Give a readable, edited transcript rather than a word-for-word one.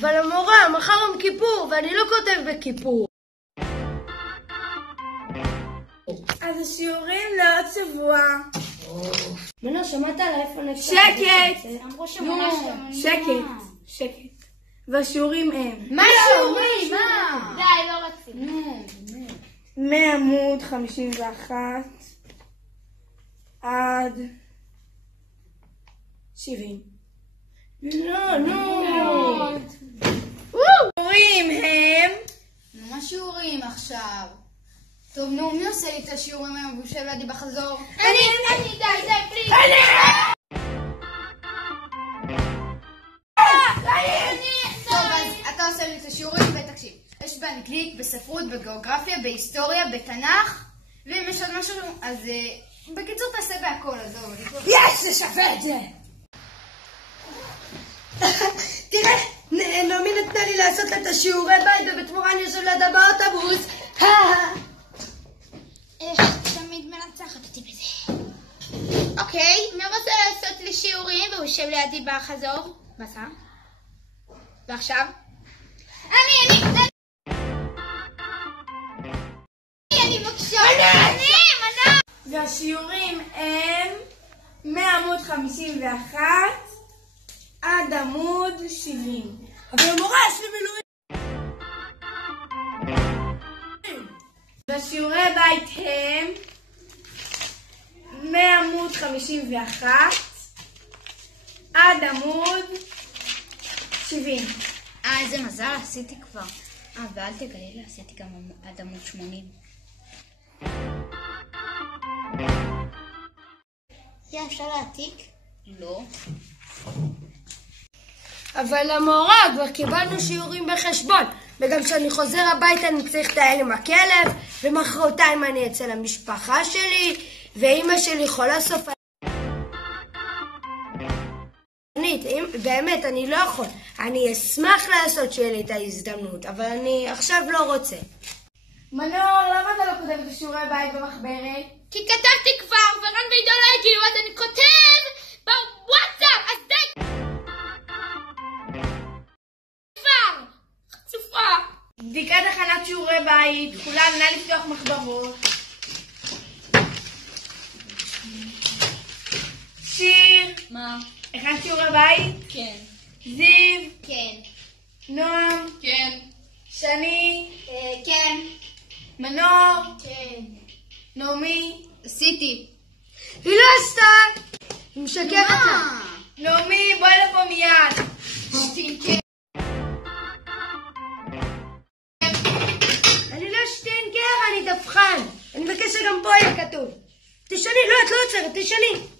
אבל המורה, מחר יום כיפור, ואני לא כותב בכיפור. אז השיעורים לעוד שבוע. מנו, שמעת על האיפון? שקט! שקט. שקט. והשיעורים הם. מה שיעורים? מה? די, לא רצינו. מעמוד 51 עד 70. נו. השיעורים הם. מה שיעורים עכשיו? טוב, נו, מי עושה לי את השיעורים היום והוא יושב לידי בחזור? אני, די, פליז. טוב, אז אתה עושה לי את השיעורים ותקשיב. יש באנגלית, בספרות, בגיאוגרפיה, בהיסטוריה, בתנ"ך, ואם יש עוד משהו, אז בקיצור תעשה בהכל, עזוב. יש, זה שווה את זה. תראה, נעמי נתנה לי לעשות את השיעורי בית ובתמורה אני יושב לידה באוטובוס. איך תמיד מנצחת אותי בזה. אוקיי, מי רוצה לעשות לי שיעורים והוא יושב לידי בחזור? בסדר? ועכשיו? אני מקשה. מנה! והשיעורים הם מעמוד 51 עד עמוד 70. אבל המורה, יש לי מילואים. והשיעורי בית הם מעמוד 51 עד עמוד 70. איזה מזל, עשיתי כבר. ואל תגלי לי, עשיתי גם עד עמוד 80. אפשר להעתיק? לא. אבל המורה, כבר קיבלנו שיעורים בחשבון. וגם כשאני חוזר הביתה אני צריך לטייל עם הכלב, ומחרתיים אני אצל המשפחה שלי, ואמא שלי חולה סופנית. באמת, אני לא יכול. אני אשמח לעשות שיהיה לי את ההזדמנות, אבל אני עכשיו לא רוצה. מנור, למה אתה לא כותב את השיעורי בית במחברת? כי כתבתי כבר, ורן ועידו לא הגיעו, אז אני כותב בוואטסאפ, אז די! כבר! חצופה! בדיקת הכנת שיעורי בית, כולם נא לפתוח מחברות. שיר, מה? הכנת שיעורי בית? כן. זיו, כן. נועם, כן. שני, כן. מנור, כן. נעמי, עשיתי. היא לא עשתה! היא משקרת לה. נעמי, בואי לפה מיד. שטינקר. אני לא שטינקר, אני דווקן. אני מבקש שגם פה יהיה כתוב. תשאלי, לא, את לא עוצרת, תשאלי.